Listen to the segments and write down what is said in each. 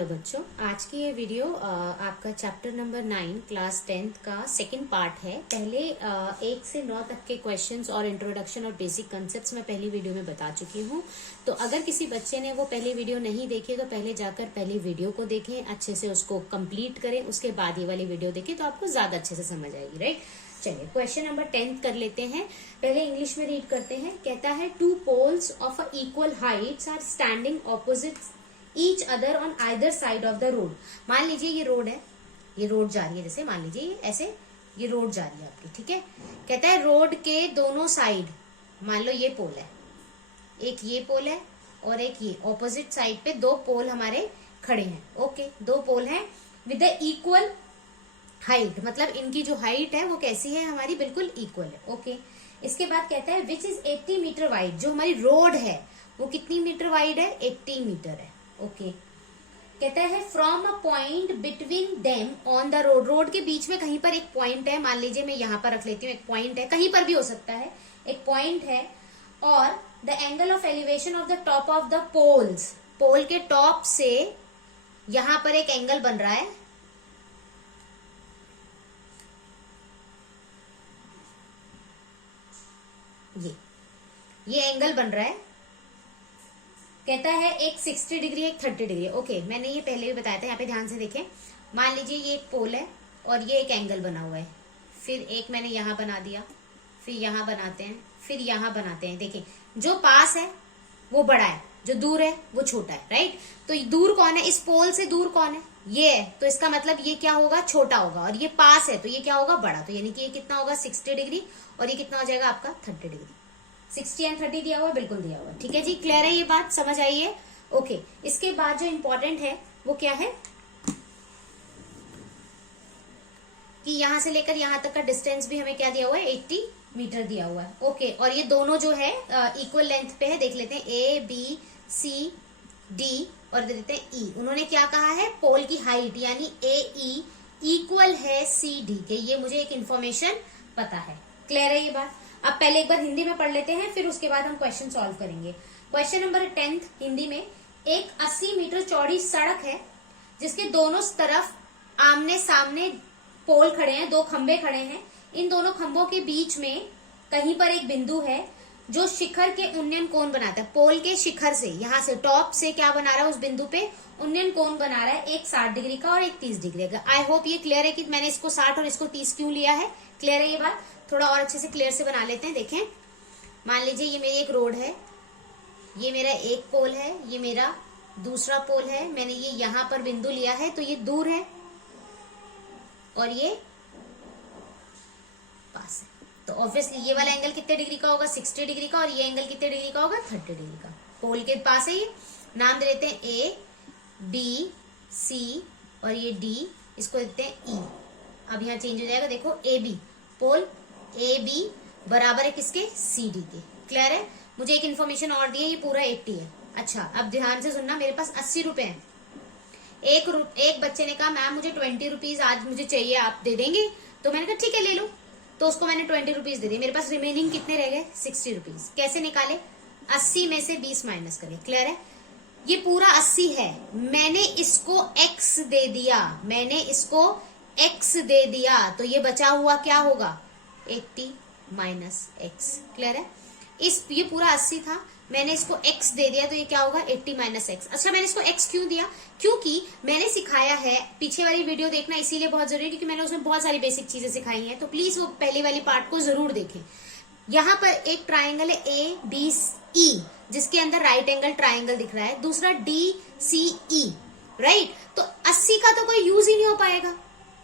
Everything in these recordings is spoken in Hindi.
हेलो बच्चों, आज की ये वीडियो आपका चैप्टर नंबर 9 क्लास 10th का सेकंड पार्ट है। पहले 1 से 9 तक के क्वेश्चंस और इंट्रोडक्शन और बेसिक कंसेप्ट्स मैं पहली वीडियो में बता चुकी हूँ। तो अगर किसी बच्चे ने वो पहली वीडियो नहीं देखी तो पहले जाकर पहली वीडियो को देखें, अच्छे से उसको कंप्लीट करें, उसके बाद ये वाली वीडियो देखें तो आपको ज्यादा अच्छे से समझ आएगी। राइट, चलिए क्वेश्चन नंबर 10 कर लेते हैं। पहले इंग्लिश में रीड करते हैं। कहता है two poles of a equal heights are standing opposite each other on either side of the road. मान लीजिए ये रोड है, ये रोड जा रही है, जैसे मान लीजिए ऐसे ये रोड जा रही है आपकी, ठीक है। कहता है रोड के दोनों साइड, मान लो ये पोल है, एक ये पोल है और एक ये, ऑपोजिट साइड पे दो पोल हमारे खड़े हैं। ओके, दो पोल हैं विद द इक्वल हाइट, मतलब इनकी जो हाइट है वो कैसी है, हमारी बिल्कुल इक्वल है। ओके, इसके बाद कहता है विच इज 80 मीटर वाइड, जो हमारी रोड है वो कितनी मीटर वाइड है, 80 मीटर है। ओके, कहता है from a point between them on the road, road के बीच में कहीं पर एक पॉइंट है, मान लीजिए मैं यहां पर रख लेती हूँ, एक पॉइंट है, कहीं पर भी हो सकता है, एक पॉइंट है, और the angle of elevation of the top of the poles, pole के टॉप से यहां पर एक एंगल बन रहा है, ये एंगल बन रहा है। कहता है एक 60 डिग्री एक 30 डिग्री। ओके, मैंने ये पहले भी बताया था, यहाँ पे ध्यान से देखें। मान लीजिए ये एक पोल है और ये एक एंगल बना हुआ है, फिर एक मैंने यहां बना दिया, फिर यहां बनाते हैं, फिर यहां बनाते हैं। देखिए जो पास है वो बड़ा है, जो दूर है वो छोटा है। राइट, तो दूर कौन है, इस पोल से दूर कौन है, ये है, तो इसका मतलब ये क्या होगा, छोटा होगा, और ये पास है तो ये क्या होगा, बड़ा। तो यानी कि ये कितना होगा, 60 डिग्री, और ये कितना हो जाएगा आपका 30 डिग्री। 60 एंड 30 दिया हुआ, बिल्कुल दिया हुआ। ठीक है जी, क्लियर है, ये बात समझ आई है। ओके, इसके बाद जो इंपॉर्टेंट है वो क्या है कि यहां से लेकर यहां तक का डिस्टेंस भी हमें क्या दिया हुआ है, 80 मीटर दिया हुआ है। ओके, और ये दोनों जो है इक्वल लेंथ पे है, देख लेते हैं, ए बी सी डी और दे देते हैं ई। उन्होंने क्या कहा है, पोल की हाइट यानी ए ई इक्वल है सी डी के, ये मुझे एक इंफॉर्मेशन पता है। क्लियर है ये बात। अब पहले एक बार हिंदी में पढ़ लेते हैं, फिर उसके बाद हम क्वेश्चन सॉल्व करेंगे। क्वेश्चन नंबर 10 हिंदी में, एक 80 मीटर चौड़ी सड़क है जिसके दोनों तरफ आमने सामने पोल खड़े हैं, दो खंबे खड़े हैं। इन दोनों खंभों के बीच में कहीं पर एक बिंदु है जो शिखर के उन्नयन कोण बनाता है। पोल के शिखर से, यहां से टॉप से क्या बना रहा है, उस बिंदु पे उन्नयन कोण बना रहा है, एक 60 डिग्री का और एक 30 डिग्री का। आई होप ये क्लियर है कि मैंने इसको 60 और इसको 30 क्यों लिया है। क्लियर है ये बात, थोड़ा और अच्छे से क्लियर से बना लेते हैं। देखें, मान लीजिए ये मेरी एक रोड है, ये मेरा एक पोल है, ये मेरा दूसरा पोल है, मैंने ये यहां पर बिंदु लिया है, तो ये दूर है और ये पास है। तो ऑब्वियसली ये वाला एंगल कितने डिग्री का होगा, 60 डिग्री का, और ये एंगल कितने डिग्री का होगा, 30 डिग्री का। पोल के पास है, ये नाम दे देते हैं ए बी सी, और ये डी, इसको देते हैं ई। अब यहाँ चेंज हो जाएगा, देखो A B, pole A B बराबर है किसके, सी डी के। क्लियर है। मुझे एक इन्फॉर्मेशन और दी है, ये पूरा 80 है। अच्छा, अब ध्यान से सुनना, मेरे पास 80 रुपए हैं। एक बच्चे ने कहा मैम मुझे 20 रुपीज आज मुझे चाहिए, आप दे देंगे? तो मैंने कहा ठीक है ले लो, तो उसको मैंने 20 रुपीज दे दिए। मेरे पास रिमेनिंग कितने रह गए, 60 रुपीज। कैसे निकाले, 80 में से 20 माइनस करिए। क्लियर है, ये पूरा 80 है, मैंने इसको x दे दिया, मैंने इसको x दे दिया, तो ये बचा हुआ क्या होगा, 80 माइनस एक्स। क्लियर है, ये पूरा 80 था, मैंने इसको x दे दिया, तो ये क्या होगा, 80 माइनस एक्स। अच्छा, मैंने इसको x क्यों दिया, क्योंकि मैंने सिखाया है, पीछे वाली वीडियो देखना इसीलिए बहुत जरूरी है, क्योंकि मैंने उसमें बहुत सारी बेसिक चीजें सिखाई हैं, तो प्लीज वो पहली वाली पार्ट को जरूर देखें। यहाँ पर एक ट्राइंगल है ए बी ई, जिसके अंदर राइट एंगल ट्राइंगल दिख रहा है, दूसरा डी सी ई। राइट, तो 80 का तो कोई यूज ही नहीं हो पाएगा,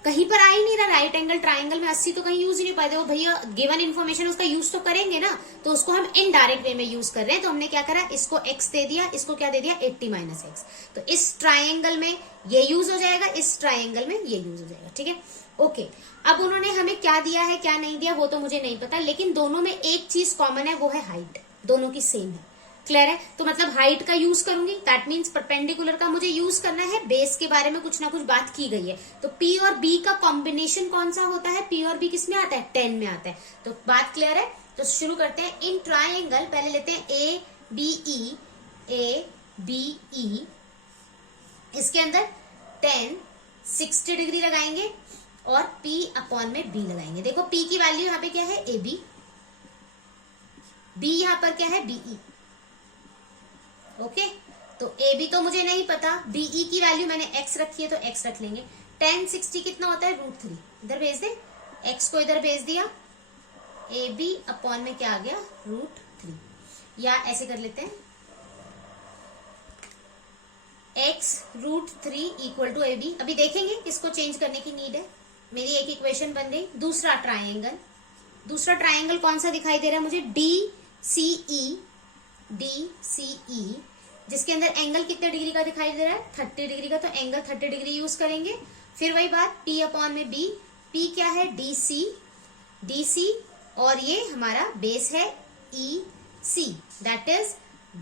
कहीं पर आ ही नहीं रहा, राइट एंगल ट्राइंगल में 80 तो कहीं यूज ही नहीं पाए। भैया गिवन इन्फॉर्मेशन उसका यूज तो करेंगे ना, तो उसको हम इनडायरेक्ट वे में यूज कर रहे हैं, तो हमने क्या करा, इसको x दे दिया, इसको क्या दे दिया, 80 माइनस एक्स। तो इस ट्राइंगल में ये यूज हो जाएगा, इस ट्राइंगल में ये यूज हो जाएगा। ठीक है, ओके। अब उन्होंने हमें क्या दिया है क्या नहीं दिया वो तो मुझे नहीं पता, लेकिन दोनों में एक चीज कॉमन है, वो है हाइट, दोनों की सेम है। क्लियर है, तो मतलब हाइट का यूज करूंगी, दैट मीन्स परपेंडिकुलर का मुझे यूज करना है। बेस के बारे में कुछ ना कुछ बात की गई है, तो P और B का कॉम्बिनेशन कौन सा होता है, P और B किस में आता है, 10 में आता है। तो बात क्लियर है, तो शुरू करते हैं। इन ट्राइंगल, पहले लेते हैं ए बी ई, ए बी ई, इसके अंदर tan 60 डिग्री लगाएंगे और P अपॉन में B लगाएंगे। देखो P की वैल्यू यहाँ पे क्या है, AB, B यहाँ पर क्या है, BE। ओके, तो AB तो मुझे नहीं पता, BE की वैल्यू मैंने x रखी है तो x रख लेंगे। tan 60 कितना होता है, √3, इधर भेज दे, x को इधर भेज दिया, AB अपॉन में क्या आ गया, √3, या ऐसे कर लेते हैं, x √3 इक्वल टू AB। अभी देखेंगे किसको चेंज करने की नीड है। मेरी एक इक्वेशन बन गई। दूसरा ट्राइंगल, दूसरा ट्राइंगल कौन सा दिखाई दे रहा है मुझे, DCE, जिसके अंदर एंगल कितने डिग्री का दिखाई दे रहा है, 30 डिग्री का, तो एंगल 30 डिग्री यूज करेंगे। फिर वही बात, P अपॉन में B, P क्या है, DC, और ये हमारा बेस है EC, that is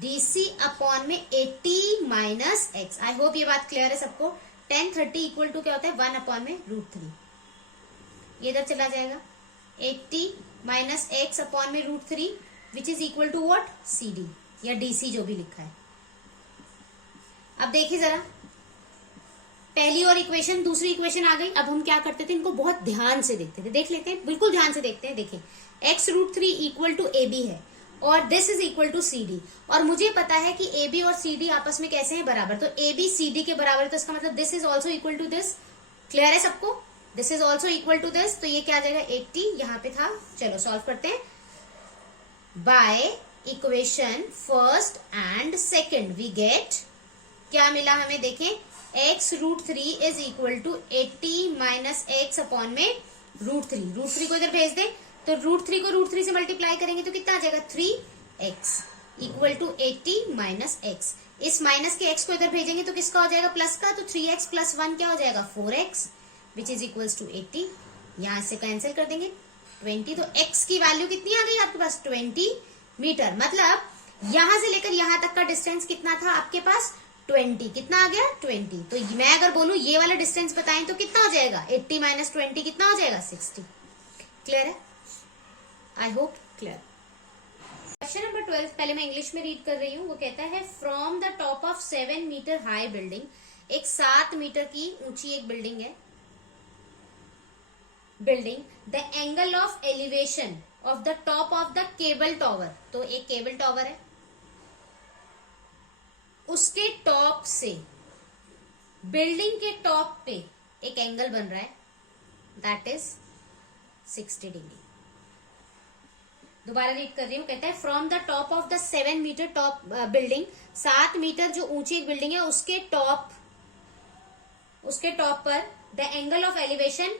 DC upon में 80 माइनस x। आई होप ये बात क्लियर है सबको। tan 30 इक्वल टू क्या होता है, 1 अपॉन में √3, ये इधर चला जाएगा, 80 माइनस x अपॉन में √3 which is equal to what, CD या DC जो भी लिखा है। अब देखिए जरा, पहली और इक्वेशन, दूसरी इक्वेशन आ गई। अब हम क्या करते थे, इनको बहुत ध्यान से देखते थे, देख लेते हैं, बिल्कुल ध्यान से देखते हैं। देखिए x √3 इक्वल टू AB है और this is equal to CD, और मुझे पता है कि AB और CD आपस में कैसे हैं, बराबर, तो AB CD के बराबर है, तो इसका मतलब this is also equal to this. Clear है सबको, this is also equal to this, तो ये क्या आ जाएगा, 80 यहाँ पे था। चलो सॉल्व करते हैं। By equation first and second we get, क्या मिला हमें, देखें, x √3 is equal to 80 minus x upon में √3 को इधर भेज दे, तो √3 को √3 से मल्टीप्लाई करेंगे तो कितना आ जाएगा, 3x equal to 80 minus x। इस माइनस के x को इधर भेजेंगे तो किसका हो जाएगा, प्लस का, तो 3x प्लस 1 क्या हो जाएगा, 4x which is equals to 80। यहां से कैंसिल कर देंगे 20, तो x की वैल्यू कितनी आ गई आपके पास, 20 मीटर। मतलब यहां से लेकर यहां तक का डिस्टेंस कितना था आपके पास, 20। कितना आ गया, 20। तो मैं अगर बोलूं ये वाला डिस्टेंस बताएं तो कितना हो जाएगा, 80 माइनस 20 कितना हो जाएगा, 60। क्लियर है, आई होप क्लियर। क्वेश्चन नंबर 12 पहले मैं इंग्लिश में रीड कर रही हूँ। वो कहता है, from the top of 7 metre high building, एक 7 मीटर की ऊंची एक बिल्डिंग है, building, the angle of elevation of the top of the cable tower, तो एक केबल टॉवर है, उसके टॉप से बिल्डिंग के टॉप पे एक एंगल बन रहा है, दैट इज 60 डिग्री। दोबारा रीड कर रही हूं, कहता है, from the top of the 7 metre top building, 7 metre जो ऊंची एक बिल्डिंग है, उसके टॉप पर the angle of elevation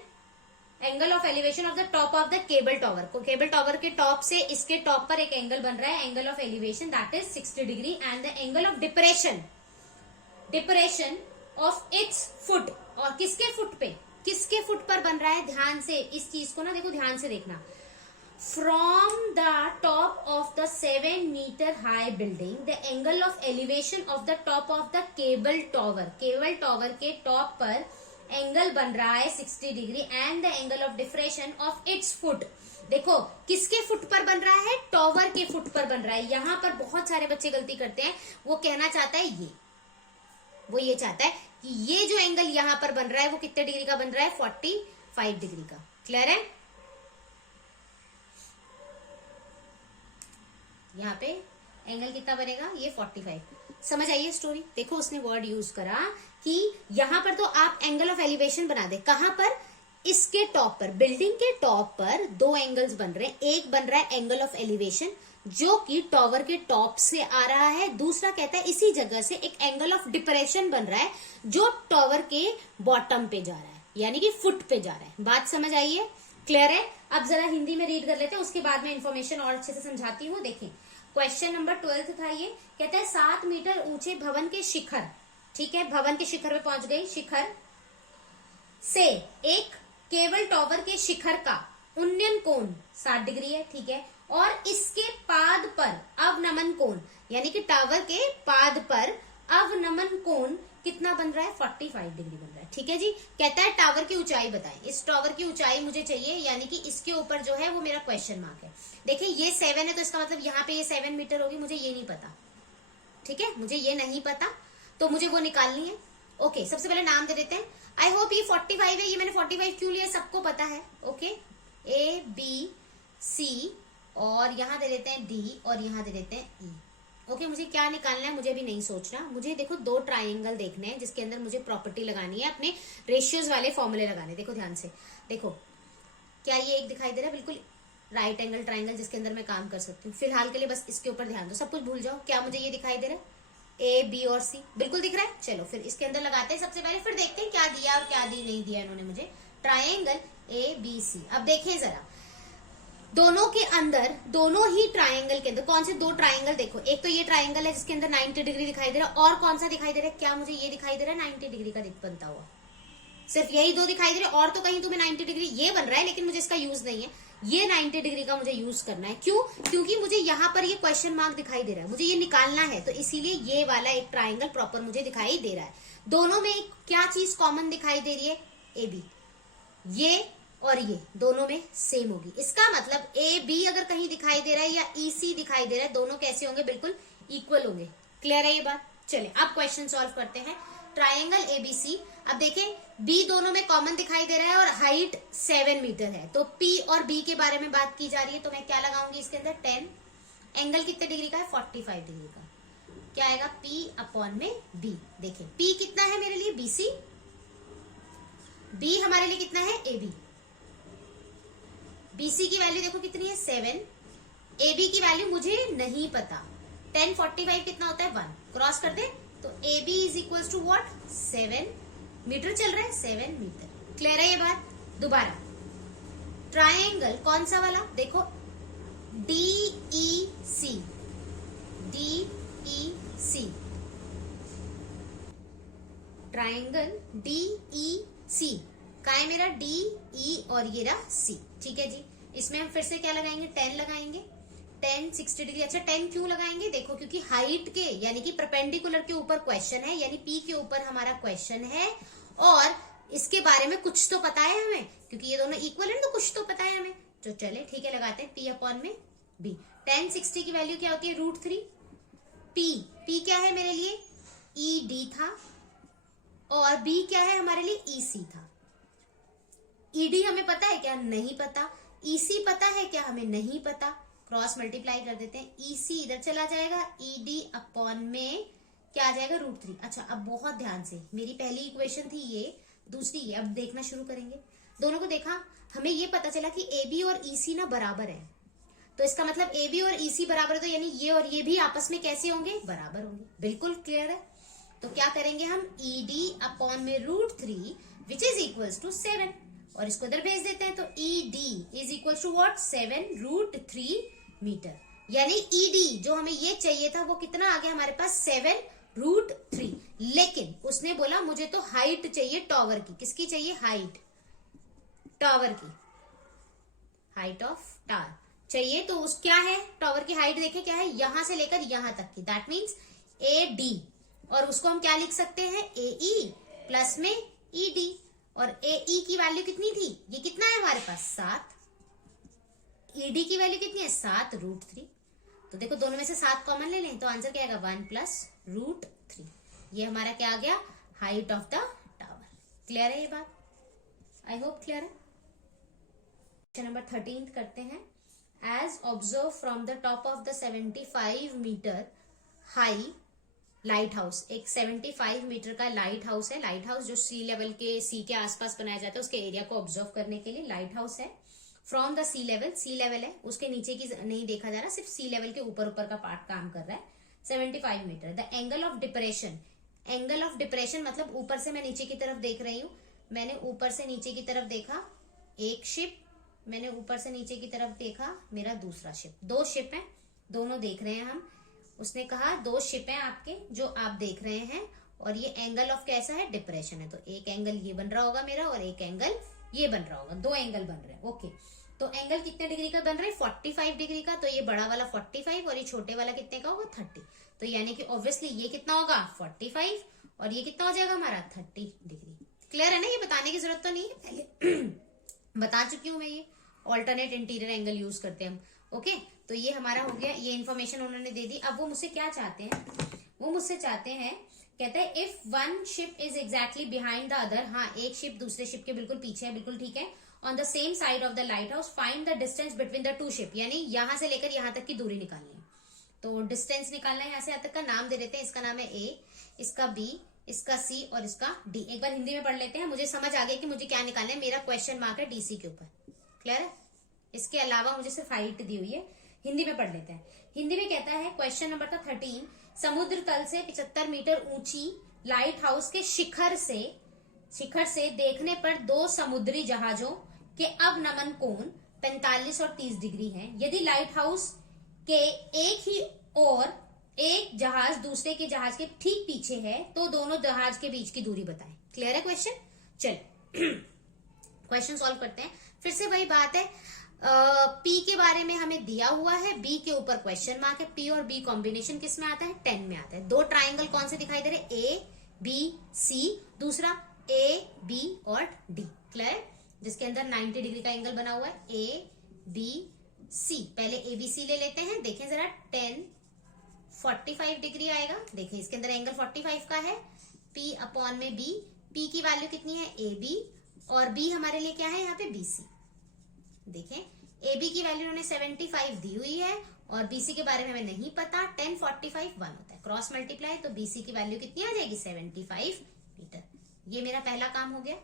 of the top of the cable tower, को केबल टॉवर के टॉप से इसके टॉप पर एक एंगल बन रहा है, angle of elevation that is 60 degree, and the angle of depression of its foot, और किसके फुट पर बन रहा है, ध्यान से इस चीज को ना देखो, ध्यान से देखना। From the top of the 7 meter high building, the angle of elevation of the top of the cable tower के टॉप पर एंगल बन रहा है 60 degree, and the angle of deflation of its foot, देखो किसके फुट पर बन रहा है, टॉवर के फुट पर बन रहा है। यहां पर बहुत सारे बच्चे गलती करते हैं, वो कहना चाहता है वो ये चाहता है कि ये जो एंगल यहां पर बन रहा है वो कितने डिग्री का बन रहा है, 45 डिग्री का। क्लियर है, यहाँ पे एंगल कितना बनेगा, ये 45। समझ आइए स्टोरी, देखो उसने वर्ड यूज करा कि यहां पर तो आप एंगल ऑफ एलिवेशन बना दे, कहां पर, इसके टॉप पर, बिल्डिंग के टॉप पर 2 एंगल्स बन रहे हैं। एक बन रहा है एंगल ऑफ एलिवेशन जो कि टॉवर के टॉप से आ रहा है, दूसरा कहता है इसी जगह से एक एंगल ऑफ डिप्रेशन बन रहा है जो टॉवर के बॉटम पे जा रहा है, यानी कि फुट पे जा रहा है। बात समझ आइए, क्लियर है। अब जरा हिंदी में रीड कर लेते हैं, उसके बाद में इंफॉर्मेशन और अच्छे से समझाती हूँ। देखें, क्वेश्चन नंबर 12 था ये, कहता है 7 मीटर ऊंचे भवन के शिखर, ठीक है, भवन के शिखर पे पहुंच गई, शिखर से एक केबल टॉवर के शिखर का उन्नयन कोण 60 डिग्री है, ठीक है, और इसके पाद पर अवनमन कोण, यानी कि टावर के पाद पर अवनमन कोण कितना बन रहा है, 45 डिग्री बन रहा है, ठीक है जी। कहता है टावर की ऊंचाई बताएं, इस टावर की ऊंचाई मुझे चाहिए, यानी कि इसके ऊपर जो है वो मेरा क्वेश्चन मार्क है। देखिए ये 7 है तो इसका मतलब यहाँ पे ये 7 मीटर होगी, मुझे ये नहीं पता, ठीक है, मुझे ये नहीं पता, तो मुझे वो निकालनी है। ओके, सबसे पहले नाम दे देते हैं। आई होप ये 45 है। ये मैंने 45 क्यों लिया सबको पता है। ओके, ए बी सी और यहां दे देते हैं डी और यहां दे देते हैं ई। ओके, मुझे क्या निकालना है मुझे भी नहीं सोचना। मुझे देखो दो ट्राइंगल देखने हैं जिसके अंदर मुझे प्रॉपर्टी लगानी है, अपने रेशियोज वाले फॉर्मूले लगाने। देखो ध्यान से, देखो क्या ये एक दिखाई दे रहा है, बिल्कुल राइट एंगल ट्राइंगल जिसके अंदर मैं काम कर सकती हूँ। फिलहाल के लिए बस इसके ऊपर ध्यान दो, सब कुछ भूल जाओ। क्या मुझे ये दिखाई दे रहा है, ए बी और सी, बिल्कुल दिख रहा है। चलो फिर इसके अंदर लगाते हैं सबसे पहले, फिर देखते हैं क्या दिया और क्या नहीं दिया इन्होंने मुझे। Triangle A B C. अब देखिए जरा, दोनों के अंदर, दोनों ही ट्राइंगल के अंदर कौन से दो ट्राइंगल, देखो एक तो ये ट्राइंगल है जिसके अंदर 90 डिग्री दिखाई दे रहा है, और कौन सा दिखाई दे रहा है, क्या मुझे ये दिखाई दे रहा है 90 डिग्री का बनता हुआ। सिर्फ यही दो दिखाई दे रहे, और तो कहीं तुम्हें 90 डिग्री ये बन रहा है, लेकिन मुझे इसका यूज नहीं है। ये 90 डिग्री का मुझे यूज करना है। क्यों? क्योंकि मुझे यहाँ पर ये क्वेश्चन मार्क दिखाई दे रहा है, मुझे ये निकालना है, तो इसीलिए ये वाला एक ट्राइंगल प्रॉपर मुझे दिखाई दे रहा है। दोनों में क्या चीज कॉमन दिखाई दे रही है, ए बी। ये और ये दोनों में सेम होगी, इसका मतलब ए बी अगर कहीं दिखाई दे रहा है या ई सी दिखाई दे रहा है, दोनों कैसे होंगे, बिल्कुल इक्वल होंगे। क्लियर है ये बात? चले अब क्वेश्चन सॉल्व करते हैं। ट्राइंगल एबीसी, अब देखें बी दोनों में कॉमन दिखाई दे रहा है और हाइट 7 मीटर है, तो पी और बी के बारे में बात की जा रही है, तो मैं क्या लगाऊंगी इसके अंदर 10। एंगल कितने डिग्री का है, 45 डिग्री का। क्या आएगा, पी अपॉन में बी। देखें पी कितना है मेरे लिए, बीसी, बी हमारे लिए कितना है, ए बी। बीसी की वैल्यू देखो कितनी है, 7। ए बी की वैल्यू मुझे नहीं पता। 10 45 कितना होता है, 1। क्रॉस कर दे तो A B is equal to what, 7 metre चल रहा है, 7 मीटर। क्लियर है ये बात? दोबारा ट्राइंगल कौन सा वाला, देखो डी ई सी, डी ई सी, ट्राइंगल डी ई सी का है मेरा, डी ई और ये रहा सी। ठीक है जी, इसमें हम फिर से क्या लगाएंगे, 10 लगाएंगे। 10 60 डिग्री। अच्छा 10 क्यों लगाएंगे, देखो क्योंकि हाइट के यानी कि परपेंडिकुलर के ऊपर क्वेश्चन है, यानी पी के ऊपर हमारा क्वेश्चन है, और इसके बारे में कुछ तो पता है हमें, क्योंकि ये दोनों इक्वल है तो कुछ तो पता है हमें। तो चले ठीक है, लगाते हैं पी अपॉन में बी। 10 60 की वैल्यू क्या होती है, √3। पी क्या है मेरे लिए, ई डी था, और बी क्या है हमारे लिए, ई सी था। ईडी हमें पता है क्या, नहीं पता। ईसी पता है क्या, हमें नहीं पता। क्रॉस मल्टीप्लाई कर देते हैं, ईसी इधर चला जाएगा, ईडी अपॉन में क्या आ जाएगा, √3। अच्छा अब बहुत ध्यान से, मेरी पहली इक्वेशन थी ये, दूसरी ये, अब देखना शुरू करेंगे। दोनों को देखा, हमें ये पता चला कि ए बी और ईसी ना बराबर है, तो इसका मतलब ए बी और ईसी बराबर है, तो यानी ये और ये भी आपस में कैसे होंगे, बराबर होंगे। बिल्कुल क्लियर है। तो क्या करेंगे हम, ईडी अपॉन में √3 विच इज इक्वल्स टू 7, और इसको इधर भेज देते हैं, तो ED is equal to what, 7√3 metre. यानी ईडी जो हमें ये चाहिए था वो कितना आ गया हमारे पास, 7√3। लेकिन उसने बोला मुझे तो हाइट चाहिए टॉवर की। किसकी चाहिए, हाइट, टॉवर की, हाइट ऑफ टावर चाहिए। तो उस क्या है, टॉवर की हाइट देखे क्या है, यहां से लेकर यहां तक की, दैट मीन्स ए डी, और उसको हम क्या लिख सकते हैं, ए ई प्लस में ई डी। और ए ई की वैल्यू कितनी थी, ये कितना है हमारे पास, 7। ईडी की वैल्यू कितनी है, 7√3। तो देखो दोनों में से 7 कॉमन ले लें, तो आंसर क्या आएगा, 1 + √3। ये हमारा क्या आ गया, height of the tower. Clear है ये बात? आई होप क्लियर है। क्वेश्चन नंबर 13 करते हैं। As observe from the top of the 75 metre high lighthouse, एक 75 मीटर का लाइट हाउस है। लाइट हाउस जो सी लेवल के, सी के आसपास बनाया जाता है, उसके एरिया को ऑब्जर्व करने के लिए लाइट हाउस है। From the sea level, sea level है, उसके नीचे की नहीं देखा जा रहा, सिर्फ सी लेवल के ऊपर ऊपर का पार्ट काम कर रहा है। 75 metre. The angle of depression, angle of depression मतलब ऊपर से मैं नीचे की तरफ देख रही हूँ, मैंने ऊपर से नीचे की तरफ देखा एक शिप, मैंने ऊपर से नीचे की तरफ देखा मेरा दूसरा शिप। 2 शिप है, दोनों देख रहे हैं हम। उसने कहा 2 शिप हैं आपके जो आप देख रहे हैं, और ये एंगल ऑफ कैसा है, डिप्रेशन है। तो एक एंगल ये बन रहा होगा मेरा, और एक एंगल ये बन रहा होगा, 2 एंगल बन रहे हैं। ओके, तो एंगल कितने डिग्री का बन रहा है, 45 डिग्री का। तो ये बड़ा वाला 45 और ये छोटे वाला कितने का होगा, 30। तो यानी कि ऑब्वियसली ये कितना होगा, 45, और ये कितना हो जाएगा हमारा, 30 डिग्री। क्लियर है ना, ये बताने की जरूरत तो नहीं है, पहले बता चुकी हूं मैं। ये ऑल्टरनेट इंटीरियर एंगल यूज करते हैं हम। ओके, तो ये हमारा हो गया, ये इन्फॉर्मेशन उन्होंने दे दी। अब वो मुझसे क्या चाहते हैं, वो मुझसे चाहते हैं कहता है if one ship is exactly behind the other, हाँ एक शिप दूसरे शिप के बिल्कुल पीछे है, बिल्कुल ठीक है, on the same side of the light house, find the distance between the two ship, यानी यहां से लेकर यहां तक की दूरी निकालनी है। तो डिस्टेंस निकालना है, यहाँ से यहाँ तक का नाम दे देते हैं, इसका नाम है ए, इसका बी, इसका सी और इसका डी। एक बार हिंदी में पढ़ लेते हैं, मुझे समझ आ गया कि मुझे क्या निकालना है, मेरा क्वेश्चन मार्क है डीसी के ऊपर, क्लियर है। इसके अलावा मुझे सिर्फ हाइट दी हुई है, हिंदी में पढ़ लेते हैं। हिंदी में कहता है क्वेश्चन नंबर था 13, समुद्र तल से 75 मीटर ऊंची लाइट हाउस के शिखर से देखने पर दो समुद्री जहाजों के अवनमन कोण 45 और 30 डिग्री है। यदि लाइट हाउस के एक ही और एक जहाज दूसरे के जहाज के ठीक पीछे है तो दोनों जहाज के बीच की दूरी बताएं। क्लियर है क्वेश्चन? चल क्वेश्चन सॉल्व करते हैं। फिर से वही बात है, पी के बारे में हमें दिया हुआ है, बी के ऊपर क्वेश्चन मार्क है, पी और बी कॉम्बिनेशन किस में आता है? 10 में आता है। दो ट्राइंगल कौन से दिखाई दे रहे? ए बी सी, दूसरा ए बी और डी, क्लियर, जिसके अंदर 90 डिग्री का एंगल बना हुआ है, ए बी सी। पहले ए बी सी ले लेते हैं, देखें जरा, 10 45 डिग्री आएगा, देखें इसके अंदर एंगल 45 का है, P अपॉन में B, P की वैल्यू कितनी है? ए बी, और B हमारे लिए क्या है यहाँ पे? B C. देखें ए बी की वैल्यू उन्होंने 75 दी हुई है और BC के बारे में हमें नहीं पता, 10 45 1 होता है, क्रॉस मल्टीप्लाई, तो BC की वैल्यू कितनी आ जाएगी? 75 मीटर। ये मेरा पहला काम हो गया।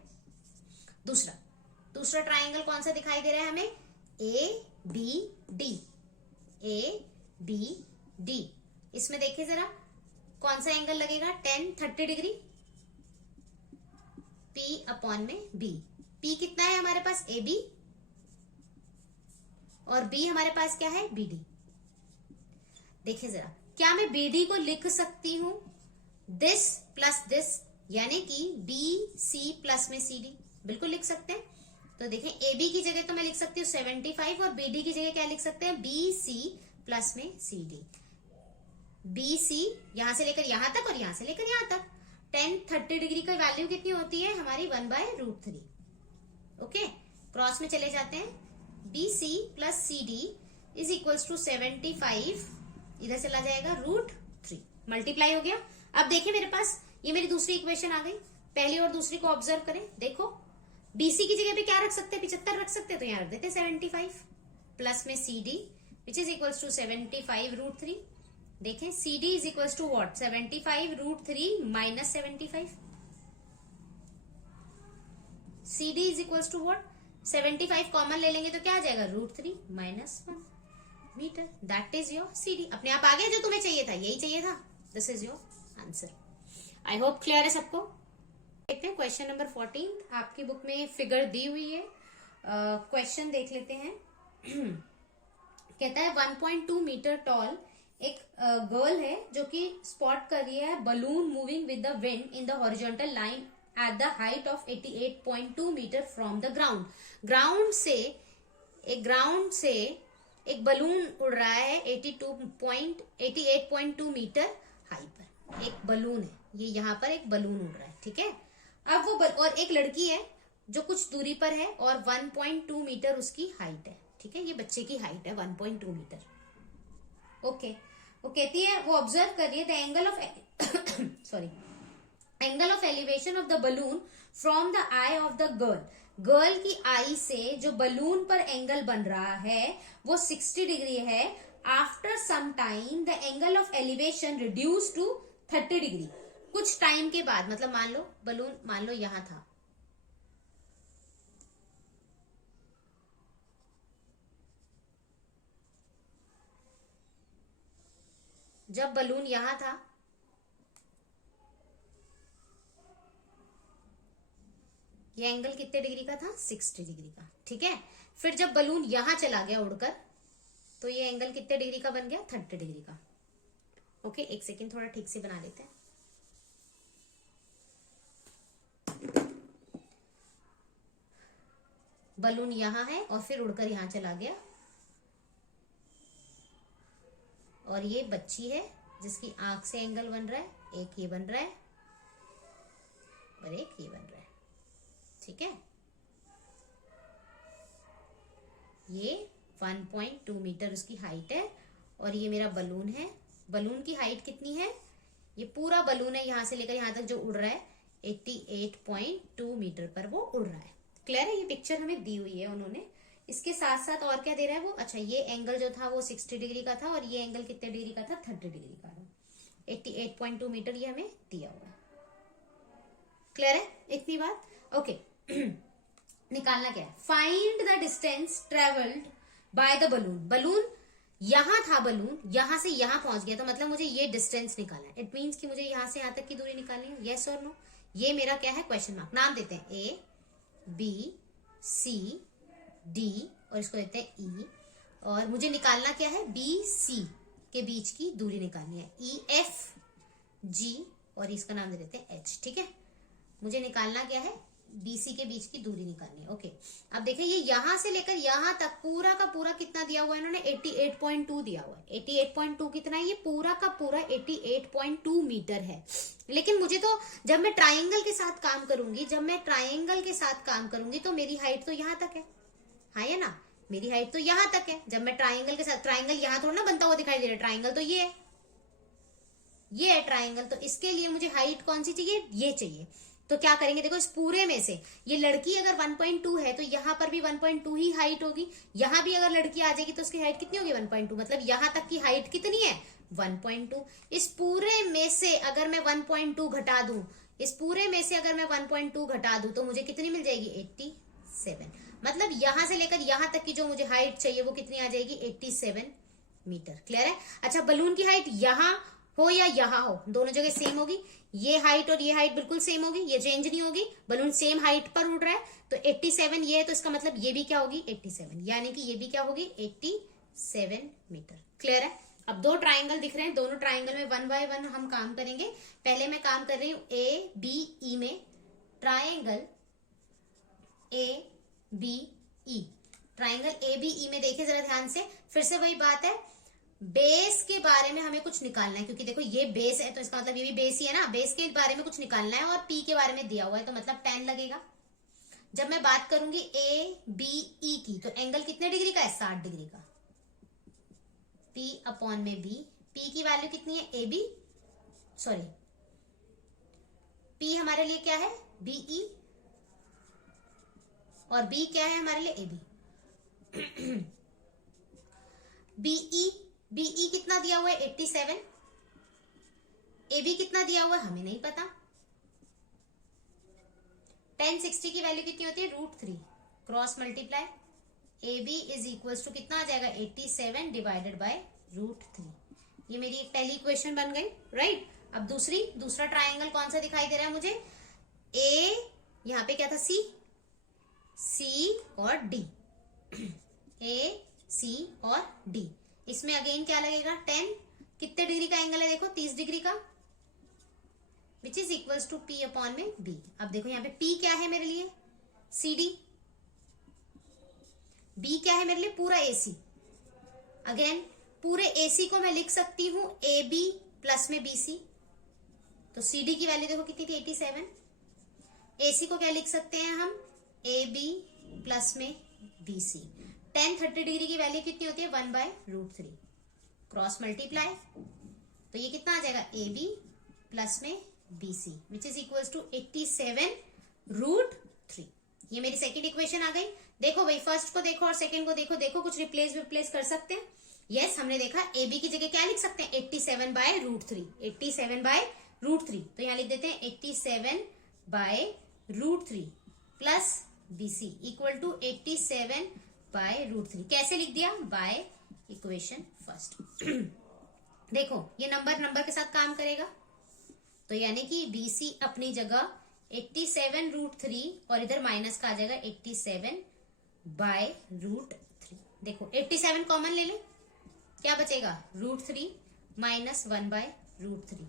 दूसरा ट्राइंगल कौन सा दिखाई दे रहा है हमें? A B D, A B D. इसमें देखिए जरा कौन सा एंगल लगेगा? 10 30 डिग्री, P अपॉन में B। P कितना है हमारे पास? ए बी, और B हमारे पास क्या है? B D. देखिए जरा, क्या मैं BD को लिख सकती हूं दिस प्लस दिस, यानी कि BC प्लस में CD? बिल्कुल लिख सकते हैं। तो देखें AB की जगह तो मैं लिख सकती हूँ 75 और BD की जगह क्या लिख सकते हैं? BC प्लस में CD। BC यहां से लेकर यहां तक और यहां से लेकर यहां तक, 10 30 डिग्री की वैल्यू कितनी होती है हमारी? 1/√3। ओके, क्रॉस में चले जाते हैं, BC plus CD is equals to 75, इधर चला जाएगा √3, मल्टीप्लाई हो गया। अब देखिए मेरे पास ये मेरी दूसरी इक्वेशन आ गई, पहली और दूसरी को ऑब्जर्व करें, देखो BC की जगह पे क्या रख सकते हैं? 75 रख सकते हैं, तो यहां रख देते हैं 75 प्लस में CD which is equals to 75√3। देखें CD is equals to what? 75√3 minus 75। CD is equals to what? 75 common ले लेंगे तो क्या आ जाएगा? √3 minus 1 metre. That is your CD। अपने आप आ गया जो तुम्हें चाहिए था, यही चाहिए था, this is your answer. I hope clear है सबको। देखते हैं क्वेश्चन नंबर 14, आपकी बुक में फिगर दी हुई है, क्वेश्चन देख लेते हैं। कहता है 1.2 मीटर टॉल एक गर्ल है जो कि स्पॉट कर रही है balloon moving with the wind in the horizontal line at the height of 88.2 metre from the ground. Ground से एक बलून उड़ रहा है 88.2 मीटर हाई पर, एक बलून है, ये यहाँ पर एक बलून उड़ रहा है, ठीक है। अब वो और एक लड़की है जो कुछ दूरी पर है और 1.2 मीटर उसकी हाइट है, ठीक है, ये बच्चे की हाइट है 1.2 मीटर। ओके, वो कहती है, वो ऑब्जर्व कर रही है the angle of angle of elevation of the balloon from the I of the girl. Girl की आई से जो बलून पर एंगल बन रहा है वो 60 डिग्री है। After some time the angle of elevation reduce to 30 degree. कुछ टाइम के बाद, मतलब मान लो बलून, मान लो यहां था, जब बलून यहां था ये एंगल कितने डिग्री का था? 60 डिग्री का, ठीक है। फिर जब बलून यहां चला गया उड़कर तो ये एंगल कितने डिग्री का बन गया? 30 डिग्री का। ओके, एक सेकेंड, थोड़ा ठीक से बना लेते हैं। बलून यहां है और फिर उड़कर यहां चला गया, और ये बच्ची है जिसकी आंख से एंगल बन रहा है, एक ये बन रहा है और एक ये बन रहा है, ठीक है। ये 1.2 मीटर उसकी हाइट है और ये मेरा बलून है। बलून की हाइट कितनी है? ये पूरा बलून है यहाँ से लेकर यहाँ तक जो उड़ रहा है 88.2 मीटर पर वो उड़ रहा है। क्लियर है? ये पिक्चर हमें दी हुई है उन्होंने। इसके साथ साथ और क्या दे रहा है वो, अच्छा ये एंगल जो था वो 60 डिग्री का था और ये एंगल कितने डिग्री का था, 30 डिग्री का था। 88.2 मीटर ये हमें दिया हुआ है। क्लियर है इतनी बात? ओके निकालना क्या है, find the distance travelled by the balloon. Balloon यहां था, बलून यहां से यहां पहुंच गया, तो मतलब मुझे ये डिस्टेंस निकालना है। इट मीन्स कि मुझे यहां से यहां तक की दूरी निकालनी है। यस और नो? ये मेरा क्या है, क्वेश्चन मार्क। नाम देते हैं ए बी सी डी और इसको देते हैं ई। और मुझे निकालना क्या है, बी सी के बीच की दूरी निकालनी है, ई एफ जी और इसका नाम दे देते हैं एच। ठीक है, मुझे निकालना क्या है, बीसी के बीच की दूरी निकालनी है। ओके, अब देखिए ये यहां से लेकर यहां तक पूरा का पूरा कितना दिया हुआ है इन्होंने, 88.2 दिया हुआ है। 88.2 कितना है, ये पूरा का पूरा 88.2 मीटर है। लेकिन मुझे तो जब मैं ट्राइंगल के साथ काम करूंगी, तो मेरी हाइट तो यहां तक है, हाँ या ना, मेरी हाइट तो यहां तक है। जब मैं ट्राइंगल के साथ, ट्राइंगल यहां थोड़ा ना बनता हुआ दिखाई दे रहा है, ट्राइंगल तो ये है ट्राइंगल। तो इसके लिए मुझे हाइट कौन सी चाहिए, ये चाहिए। तो क्या करेंगे, देखो इस पूरे में से ये लड़की अगर 1.2 है तो यहाँ पर भी 1.2 ही हाइट होगी। यहाँ भी अगर लड़की आ जाएगी तो उसकी हाइट कितनी होगी, 1.2। मतलब यहाँ तक की हाइट कितनी है, 1.2। इस पूरे में से अगर मैं 1.2 घटा दूं, तो मुझे कितनी मिल जाएगी, 87। मतलब यहां से लेकर यहां तक की जो मुझे हाइट चाहिए वो कितनी आ जाएगी, 87 मीटर। क्लियर है? अच्छा, बलून की हाइट यहां हो या यहां हो, दोनों जगह सेम होगी। ये हाइट और ये हाइट बिल्कुल सेम होगी, ये चेंज नहीं होगी। बलून सेम हाइट पर उड़ रहा है, तो 87 ये है, तो इसका मतलब ये भी क्या होगी, 87। यानी कि ये भी क्या होगी, 87 मीटर। क्लियर है? अब दो ट्राइंगल दिख रहे हैं, दोनों ट्राइंगल में 1 बाय 1 हम काम करेंगे। पहले मैं काम कर रही हूं ए बी ई में, triangle A B E. Triangle A B E में देखिए जरा ध्यान से, फिर से वही बात है, बेस के बारे में हमें कुछ निकालना है, क्योंकि देखो ये बेस है तो इसका मतलब ये भी बेस ही है ना। बेस के बारे में कुछ निकालना है और पी के बारे में दिया हुआ है, तो मतलब 10 लगेगा। जब मैं बात करूंगी ए बी ई की, तो एंगल कितने डिग्री का है, 60 डिग्री का। पी अपॉन में बी, पी की वैल्यू कितनी है, ए बी, सॉरी पी हमारे लिए क्या है, बीई, और बी क्या है हमारे लिए, ए बी। बीई कितना दिया हुआ है, 87। ए बी कितना दिया हुआ है हमें नहीं पता। 1060 की वैल्यू कितनी होती है, √3। Cross multiply A B is equals to कितना आ जाएगा, 87 डिवाइडेड बाय √3। ये मेरी एक पहली इक्वेशन बन गई, राइट। अब दूसरा ट्राइंगल कौन सा दिखाई दे रहा है मुझे, ए, यहां पे क्या था, सी और डी। ए सी और डी, इसमें अगेन क्या लगेगा, 10। कितने डिग्री का एंगल है, देखो 30 डिग्री का, which is equals to P upon में बी। अब देखो यहाँ पे पी क्या है मेरे लिए, सी डी। बी क्या है मेरे लिए, पूरा एसी। अगेन पूरे एसी को मैं लिख सकती हूं ए बी प्लस में बी सी। तो सी डी की वैल्यू देखो कितनी थी, 87। एसी को क्या लिख सकते हैं हम, ए बी प्लस में बी सी। 1030 डिग्री की वैल्यू कितनी होती है, 1/√3। क्रॉस मल्टीप्लाई, तो ये कितना आ जाएगा, ए बी प्लस में B C, which is equals to 87√3। ये मेरी सेकेंड इक्वेशन आ गई। देखो भाई, फर्स्ट को देखो और सेकेंड को देखो, कुछ रिप्लेस कर सकते हैं। यस, हमने देखा ए बी की जगह क्या लिख सकते हैं, 87/√3। 87/√3, तो यहां लिख देते हैं 87/√3 plus B C equal to 87/√3। कैसे लिख दिया, बाय इक्वेशन फर्स्ट। देखो ये नंबर के साथ काम करेगा, तो यानी कि BC अपनी जगह 87√3 और इधर माइनस का आ जाएगा 87/√3। देखो 87 कॉमन ले ले, क्या बचेगा, √3 माइनस 1/√3।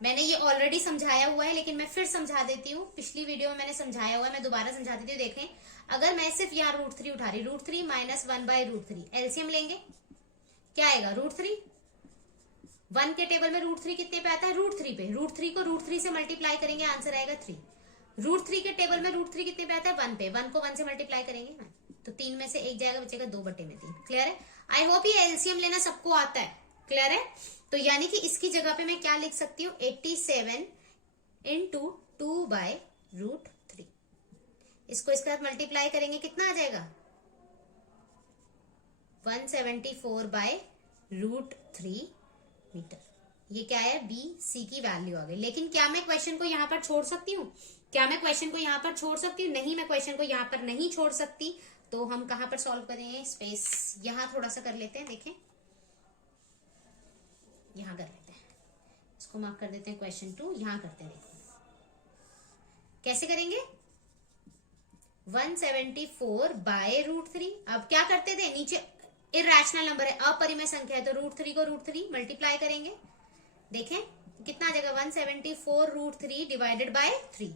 मैंने ये ऑलरेडी समझाया हुआ है, लेकिन मैं फिर समझा देती हूँ। पिछली वीडियो में मैंने समझाया हुआ है, मैं दोबारा समझा देती हूँ। देखें, अगर मैं सिर्फ यहाँ √3 उठा रही, √3 माइनस 1/√3, एलसीएम लेंगे क्या आएगा, √3। 1 के टेबल में √3 कितने पे आता है, √3 पे। √3 को √3 से मल्टीप्लाई करेंगे, आंसर आएगा 3। √3 के टेबल में √3 कितने पे आता है, 1 पे। 1 को 1 से मल्टीप्लाई करेंगे तो 3 में से 1 जाएगा, बचेगा 2/3। क्लियर है? आई होप ये एलसीएम लेना सबको आता है। क्लियर है? तो यानी कि इसकी जगह पे मैं क्या लिख सकती हूँ, 87 इंटू 2/√3। इसको इसके साथ मल्टीप्लाई करेंगे, कितना आ जाएगा, 174/√3 मीटर। ये क्या है, बी सी की वैल्यू आ गई। लेकिन क्या मैं क्वेश्चन को यहां पर छोड़ सकती हूँ? क्या मैं क्वेश्चन को यहां पर छोड़ सकती हूँ? नहीं, मैं क्वेश्चन को यहां पर नहीं छोड़ सकती। तो हम कहां पर सॉल्व करेंगे, स्पेस यहां थोड़ा सा कर लेते हैं, देखें यहां कर लेते हैं, इसको मार्क कर देते हैं क्वेश्चन 2, यहां करते हैं। देखो कैसे करेंगे, 174/√3। अब क्या करते थे, नीचे इरेशनल नंबर है, अपरिमेय संख्या है, तो √3 को √3 मल्टीप्लाई करेंगे। देखें कितना आ जाएगा, 174√3 डिवाइडेड बाय 3,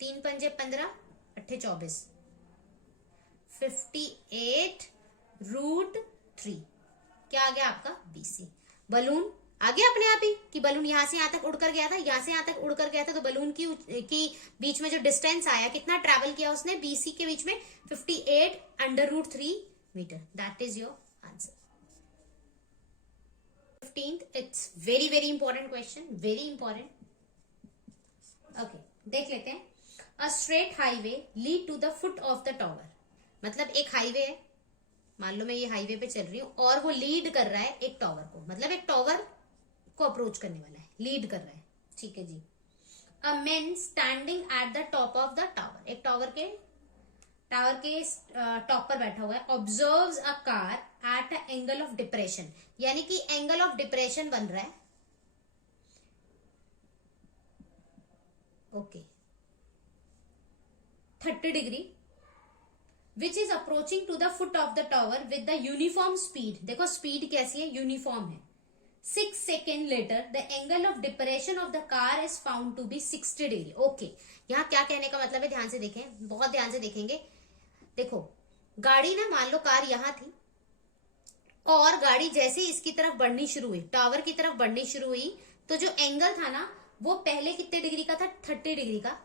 3 पंजे 15, 8 24, 58√3। क्या आ गया आपका, BC। बलून आ गया अपने आप ही, कि बलून यहां से यहां तक उड़कर गया था, यहां से यहां तक उड़कर गया था, तो बलून की बीच में जो डिस्टेंस आया, कितना ट्रेवल किया उसने BC के बीच में, 58√3 metre. That is your answer. 15th, it's very very important question, very important. Okay, देख लेते हैं। A straight highway lead to the foot of the tower. मतलब एक हाईवे है, मान लो मैं ये हाईवे पे चल रही हूं, और वो लीड कर रहा है एक टावर को, मतलब एक टावर को अप्रोच करने वाला है, लीड कर रहा है, ठीक है जी। A man standing at the top of the tower, एक टावर के टॉप पर बैठा हुआ है। Observes a car at an angle of depression, यानी कि एंगल ऑफ डिप्रेशन बन रहा है, okay, 30 degree, which is approaching to the foot of the tower with the uniform speed. देखो स्पीड कैसी है, यूनिफॉर्म है। 6 second later the angle of depression of the car is found to be 60 degree. Okay, यहाँ क्या कहने का मतलब है, ध्यान से देखें, बहुत ध्यान से देखेंगे। देखो गाड़ी ना, मान लो कार यहां थी, और गाड़ी जैसे इसकी तरफ बढ़नी शुरू हुई, टावर की तरफ बढ़नी शुरू हुई, तो जो एंगल था ना वो पहले कितने डिग्री का था, 30 डिग्री का।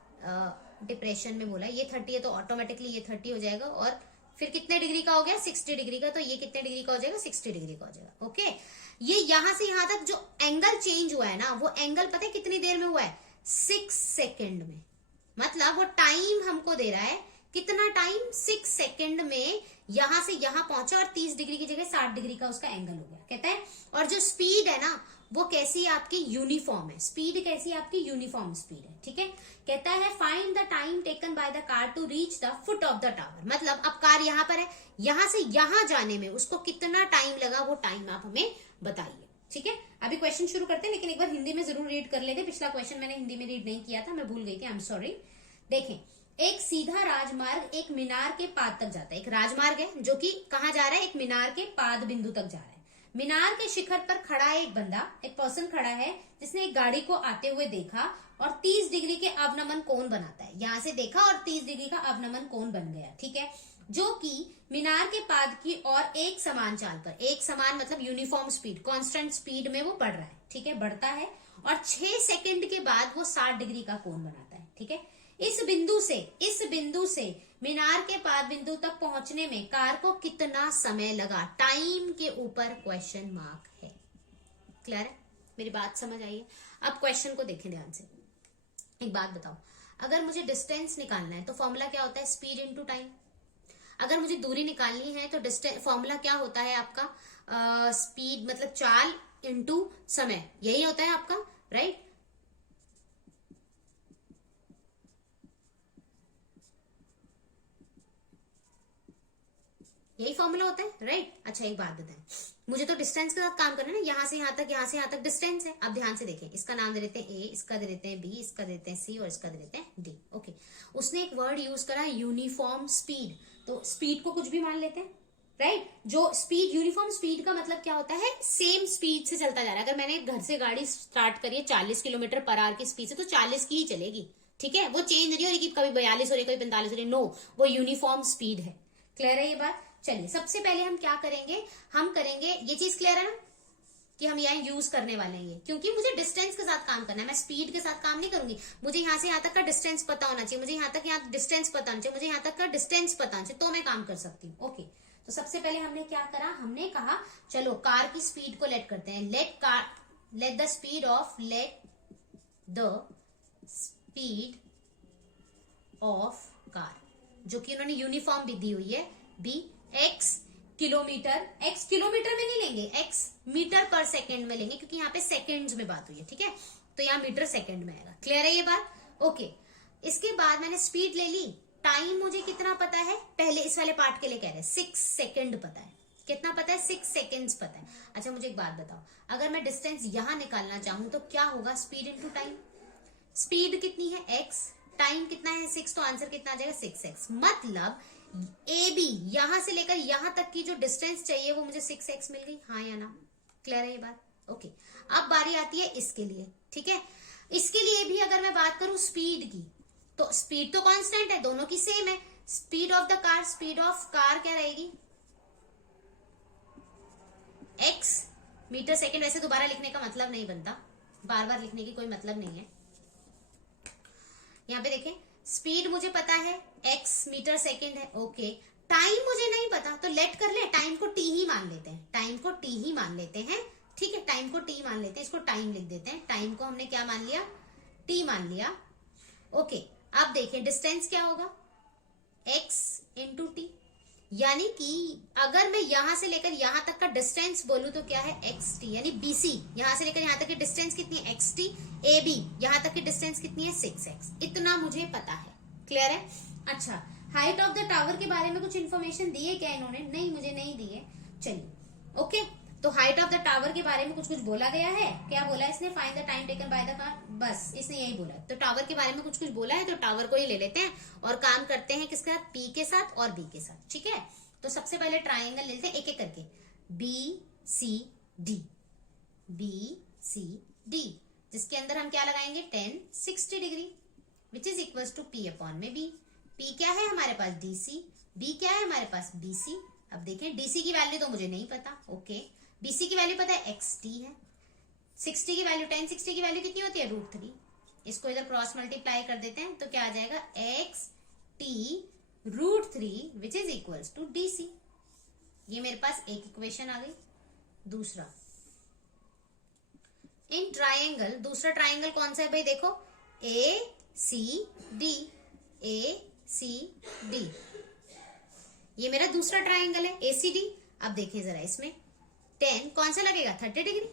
डिप्रेशन में बोला, ये 30 है तो ऑटोमेटिकली ये 30 हो जाएगा, और फिर कितने डिग्री का हो गया, 60 डिग्री का, तो ये कितने डिग्री का हो जाएगा, 60 डिग्री का हो जाएगा। ओके, ये यहां से यहां तक जो एंगल चेंज हुआ है ना, वो एंगल पता है कितनी देर में हुआ है, 6 सेकेंड में। मतलब वो टाइम हमको दे रहा है, कितना टाइम, 6 सेकेंड में यहां से यहां पहुंचा, और 30 डिग्री की जगह 60 डिग्री का उसका एंगल हो गया, कहता है। और जो स्पीड है ना, वो कैसी आपकी यूनिफॉर्म है, स्पीड कैसी आपकी यूनिफॉर्म स्पीड है, ठीक है। कहता है find the time taken by the car to reach the foot of the tower. मतलब अब कार यहां पर है, यहां से यहां जाने में उसको कितना टाइम लगा, वो टाइम आप हमें बताइए, ठीक है। अभी क्वेश्चन शुरू करते हैं, लेकिन एक बार हिंदी में जरूर रीड कर लेते। पिछला क्वेश्चन मैंने हिंदी में रीड नहीं किया था, मैं भूल गई थी, आई एम सॉरी। देखें, एक सीधा राजमार्ग एक मीनार के पाद तक जाता है। एक राजमार्ग है जो कि कहां जा रहा है, एक मीनार के पाद बिंदु तक जा रहा है। मीनार के शिखर पर खड़ा है एक बंदा, एक पर्सन खड़ा है, जिसने एक गाड़ी को आते हुए देखा और 30 डिग्री के अवनमन कोण बनाता है। यहां से देखा और 30 डिग्री का अवनमन कोण बन गया, ठीक है, जो कि मीनार के पाद की और एक समान चाल पर, एक समान मतलब यूनिफॉर्म स्पीड, कांस्टेंट स्पीड में वो बढ़ रहा है, ठीक है, बढ़ता है, और 6 सेकंड के बाद वो 60 डिग्री का कोण बनाता है, ठीक है। इस बिंदु से मीनार के पाद बिंदु तक पहुंचने में कार को कितना समय लगा, टाइम के ऊपर क्वेश्चन मार्क है। क्लियर है, मेरी बात समझ आई है? अब क्वेश्चन को देखें ध्यान से। एक बात बताओ, अगर मुझे डिस्टेंस निकालना है तो फॉर्मूला क्या होता है, स्पीड इनटू टाइम। अगर मुझे दूरी निकालनी है तो डिस्टेंस फॉर्मूला क्या होता है आपका, स्पीड मतलब चाल इनटू समय, यही होता है आपका, राइट। यही फॉर्मूला होता है, राइट। अच्छा एक बात बताएं, मुझे तो डिस्टेंस के साथ काम करना है ना, यहां से यहां तक, यहां से यहां तक डिस्टेंस है। अब ध्यान से देखें, इसका नाम दे देते हैं ए, इसका दे देते हैं बी, इसका दे देते हैं सी, और इसका दे देते हैं डी। ओके, उसने एक वर्ड यूज करा यूनिफॉर्म स्पीड, तो स्पीड को कुछ भी मान लेते हैं, राइट। जो स्पीड, यूनिफॉर्म स्पीड का मतलब क्या होता है, सेम स्पीड से चलता जा रहा है। अगर मैंने घर से गाड़ी स्टार्ट करी है 40 किलोमीटर पर आवर की स्पीड से, तो 40 की ही चलेगी, ठीक है। वो चेंज नहीं हो रही कि कभी 42 हो रही, कभी 45 हो रही, नो, वो यूनिफॉर्म स्पीड है। क्लियर है ये बात? चलिए सबसे पहले हम क्या करेंगे, हम करेंगे, ये चीज क्लियर है ना कि हम यहाँ यूज करने वाले हैं ये, क्योंकि मुझे डिस्टेंस के साथ काम करना है, मैं स्पीड के साथ काम नहीं करूंगी। मुझे यहाँ से यहाँ तक का डिस्टेंस पता होना चाहिए, मुझे यहाँ तक यहाँ डिस्टेंस पता होना चाहिए, मुझे यहाँ तक का डिस्टेंस पता होना चाहिए, तो मैं काम कर सकती हूँ। ओके, तो सबसे पहले हमने क्या करा, हमने कहा चलो कार की स्पीड को लेट करते हैं। Let the speed of car, जो कि उन्होंने यूनिफॉर्म भी दी हुई है, be X kilometre, X kilometre में नहीं लेंगे, एक्स मीटर पर सेकेंड में लेंगे, क्योंकि यहाँ पे सेकेंड्स में बात हुई है, ठीक है, तो यहाँ मीटर सेकेंड में आएगा। क्लियर है ये बात? ओके। इसके बाद मैंने स्पीड ले ली, टाइम मुझे कितना पता है, पहले इस वाले पार्ट के लिए कह रहे हैं 6 सेकेंड पता है। कितना पता है? 6 सेकेंड्स पता है। अच्छा मुझे एक बात बताओ, अगर मैं डिस्टेंस यहां निकालना चाहूं तो क्या होगा, स्पीड इंटू टाइम। स्पीड कितनी है x, टाइम कितना है 6, तो आंसर कितना आ जाएगा 6x। मतलब ए बी यहां से लेकर यहां तक की जो डिस्टेंस चाहिए वो मुझे 6x मिल गई, हाँ या ना? क्लियर है ये बात? ओके। अब बारी आती है इसके लिए, ठीक है। इसके लिए भी अगर मैं बात करूं स्पीड की, तो स्पीड तो कांस्टेंट है, दोनों की सेम है। स्पीड ऑफ कार क्या रहेगी, x मीटर सेकेंड। वैसे दोबारा लिखने का मतलब नहीं बनता, बार बार लिखने की कोई मतलब नहीं है। यहाँ पे देखें, स्पीड मुझे पता है x मीटर सेकेंड है, ओके। टाइम मुझे नहीं पता, तो लेट कर ले, टाइम को t ही मान लेते हैं, ठीक है, टाइम को t मान लेते हैं, इसको टाइम लिख देते हैं। टाइम को हमने क्या मान लिया, t मान लिया, ओके। अब देखें डिस्टेंस क्या होगा, x इंटू टी, यानी कि अगर मैं यहां से लेकर यहां तक का डिस्टेंस बोलूं तो क्या है, एक्स टी, यानी बीसी यहां से लेकर यहां तक की डिस्टेंस कितनी है, एक्स टी। ए बी यहां तक की डिस्टेंस कितनी है, 6x। इतना मुझे पता है। क्लियर है? अच्छा, हाइट ऑफ द टावर के बारे में कुछ इन्फॉर्मेशन दी है क्या इन्होंने? नहीं, मुझे नहीं दी है। चलिए, ओके। तो हाइट ऑफ द टावर के बारे में कुछ बोला गया है, क्या बोला इसने, find the time taken by the car, बस इसने यही बोला। तो टावर के बारे में कुछ बोला है, तो टावर को ही ले लेते हैं और काम करते हैं किसके साथ, पी के साथ और बी के साथ, ठीक है। तो सबसे पहले ट्राइंगल लेते हैं एक एक करके, बी सी डी, जिसके अंदर हम क्या लगाएंगे, 10 60 degree, which is equals to P upon में बी। पी क्या है हमारे पास, डीसी, बी क्या है हमारे पास, बीसी। अब देखें डीसी की वैल्यू तो मुझे नहीं पता, ओके। बीसी की वैल्यू पता है, एक्स टी है। 60 की वैल्यू, 10 60 की वैल्यू कितनी होती है, √3। इसको इधर क्रॉस मल्टीप्लाई कर देते हैं तो क्या आ जाएगा, X T √3 which is equals to DC. ये मेरे पास एक इक्वेशन आ गई। दूसरा, इन ट्राइंगल, दूसरा ट्राइंगल कौन सा है भाई, देखो ए सी डी, ये मेरा दूसरा ट्राइंगल है एसीडी। अब देखिए जरा इसमें 10 कौन सा लगेगा, 30 डिग्री,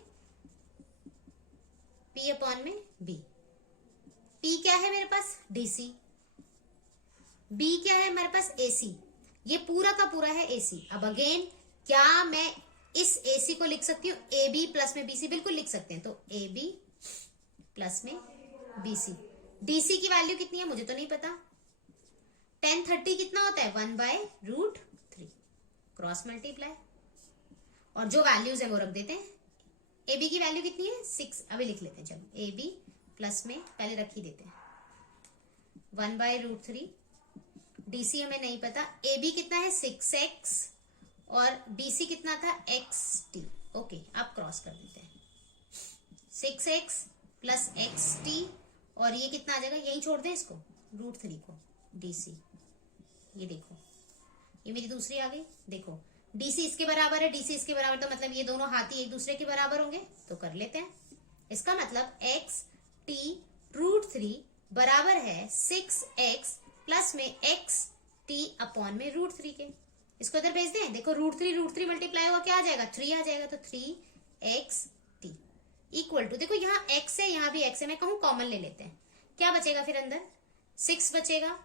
पी अपॉन में बी। पी क्या है मेरे पास, डीसी, बी क्या है हमारे पास, एसी। ये पूरा का पूरा है एसी। अब अगेन क्या मैं इस एसी को लिख सकती हूँ ए बी प्लस में बीसी, बिल्कुल लिख सकते हैं। तो ए बी प्लस में बीसी। डीसी की वैल्यू कितनी है मुझे तो नहीं पता, 10 30 कितना होता है, 1/√3, क्रॉस मल्टीप्लाई, और जो वैल्यूज है वो रख देते हैं। ए बी की वैल्यू कितनी है, 6, अभी लिख लेते हैं, चलो ए बी प्लस में पहले रख ही देते हैं 1/√3। डीसी हमें नहीं पता, ए बी कितना है 6x और डीसी कितना था xt, ओके। आप क्रॉस कर देते हैं 6x प्लस xt, और ये कितना आ जाएगा, यही छोड़ दें इसको √3 को, डीसी। ये देखो ये मेरी दूसरी आ गई, देखो डीसी इसके बराबर है, डीसी इसके बराबर, तो मतलब ये दोनों हाथी एक दूसरे के बराबर होंगे, तो कर लेते हैं। इसका मतलब एक्स टी √3 बराबर है 6x प्लस में एक्स टी अपॉन में √3 के। इसको इधर भेज दें, देखो √3 मल्टीप्लाई हुआ क्या आ जाएगा, 3 आ जाएगा, तो 3x टी इक्वल टू, देखो यहाँ x है यहाँ भी x है, मैं कहूँ कॉमन ले लेते हैं, क्या बचेगा फिर अंदर, 6 बचेगा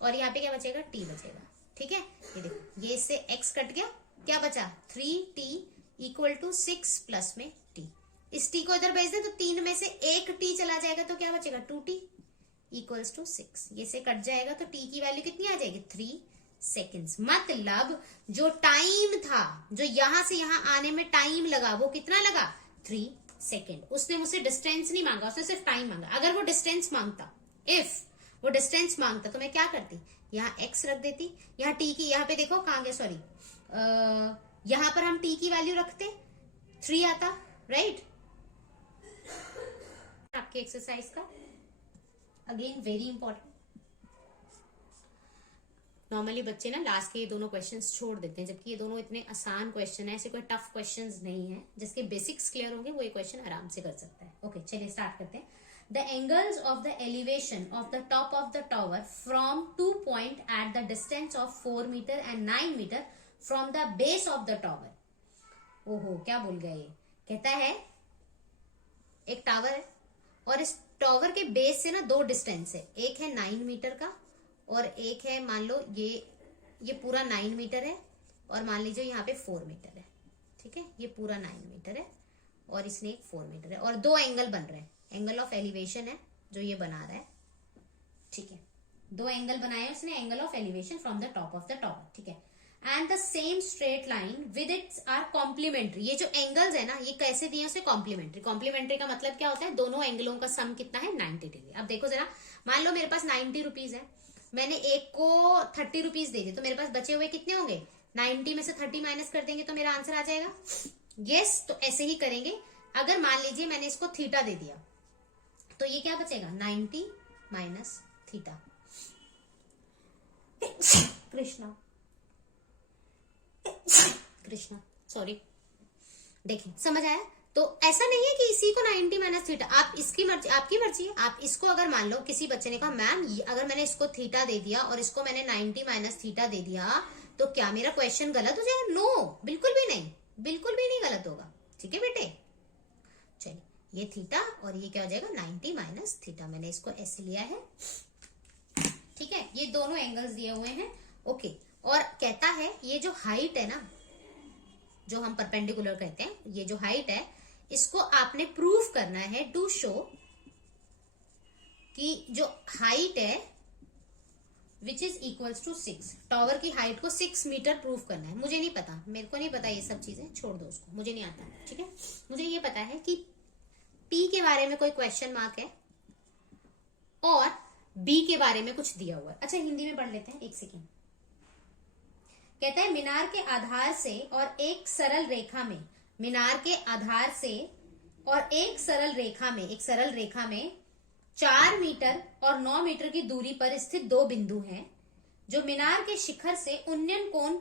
और यहाँ पे क्या बचेगा, t बचेगा, ठीक है। ये देखो ये इससे x कट गया, क्या बचा, 3t इक्वल टू 6 प्लस में t। इस t को इधर भेज दें तो 3 में से एक t चला जाएगा, तो क्या बचेगा, 2t इक्वल्स टू 6। ये से कट जाएगा तो t की वैल्यू कितनी आ जाएगी, 3 सेकेंड्स। मतलब जो टाइम था, जो यहां से यहां आने में टाइम लगा, वो कितना लगा, 3 सेकेंड। उसने मुझसे डिस्टेंस नहीं मांगा, उसने सिर्फ टाइम मांगा। अगर वो डिस्टेंस मांगता, इफ वो डिस्टेंस मांगता, तो मैं क्या करती, यहाँ x रख देती, यहाँ t की, यहाँ पे देखो कहाँ गया, सॉरी, यहाँ पर हम t की वैल्यू रखते, 3 आता, राइट। आपके एक्सरसाइज का अगेन वेरी इंपॉर्टेंट, नॉर्मली बच्चे ना लास्ट के ये दोनों क्वेश्चंस छोड़ देते हैं, जबकि ये दोनों इतने आसान क्वेश्चन है, ऐसे कोई टफ क्वेश्चंस नहीं है। जिसके बेसिक्स क्लियर होंगे वो ये क्वेश्चन आराम से कर सकता है। ओके चलिए स्टार्ट करते हैं। The angles of the elevation of the top of the tower from 2 point at the distance of 4 metre and 9 metre from the base of the tower. ओहो क्या बोल गया ये, कहता है एक टावर है और इस टावर के बेस से ना 2 डिस्टेंस है, एक है 9 मीटर का और एक है मान लो ये पूरा 9 मीटर है और मान लीजिए यहाँ पे 4 मीटर है। ठीक है, ये पूरा 9 मीटर है और इसने एक 4 मीटर है और 2 एंगल बन रहे हैं। एंगल ऑफ एलिवेशन है जो ये बना रहा है। ठीक है, 2 एंगल बनाए हैं उसने, angle of elevation from the top of the tower. ठीक है, and the same straight line with its are complementary. ये जो एंगल्स है ना ये कैसे दिए उसे कॉम्प्लीमेंट्री। कॉम्प्लीमेंट्री का मतलब क्या होता है, दोनों एंगलों का सम कितना है 90 डिग्री। अब देखो जरा, मान लो मेरे पास 90 रुपीज है, मैंने एक को 30 रुपीज दे दी, तो मेरे पास बचे हुए कितने होंगे, 90 में से 30 माइनस कर देंगे तो मेरा आंसर आ जाएगा। यस, तो ऐसे ही करेंगे। अगर मान लीजिए मैंने इसको थीटा दे दिया तो ये क्या बचेगा, 90 minus theta. Krishna Krishna sorry, देखें समझ आया। तो ऐसा नहीं है कि इसी को 90 माइनस थीटा, आप इसकी मर्जी, आपकी मर्जी है। आप इसको अगर मान लो किसी बच्चे ने कहा मैम अगर मैंने इसको थीटा दे दिया और इसको मैंने 90 माइनस थीटा दे दिया तो क्या मेरा क्वेश्चन गलत हो जाएगा? नो, बिल्कुल भी नहीं, बिल्कुल भी नहीं गलत होगा। ठीक है बेटे, चलिए ये थीटा और ये क्या हो जाएगा 90 माइनस थीटा। मैंने इसको ऐसे लिया है। ठीक है, ये दोनों एंगल्स दिए हुए हैं। ओके, और कहता है ये जो हाइट है ना, जो हम परपेंडिकुलर कहते हैं, ये जो हाइट है इसको आपने प्रूफ करना है टू शो कि जो हाइट है which is equals to 6, tower की हाइट को 6 मीटर प्रूफ करना है। मुझे नहीं पता, मेरे को नहीं पता ये सब चीजें, छोड़ दो उसको, मुझे नहीं आता। ठीक है, मुझे ये पता है कि P के बारे में कोई क्वेश्चन मार्क है और B के बारे में कुछ दिया हुआ है। अच्छा हिंदी में पढ़ लेते हैं, एक सेकेंड। कहता है मीनार के आधार से और एक सरल रेखा में, मीनार के आधार से और एक सरल रेखा में 4 मीटर और 9 मीटर की दूरी पर स्थित 2 बिंदु हैं जो मीनार के शिखर से उन्नयन कोण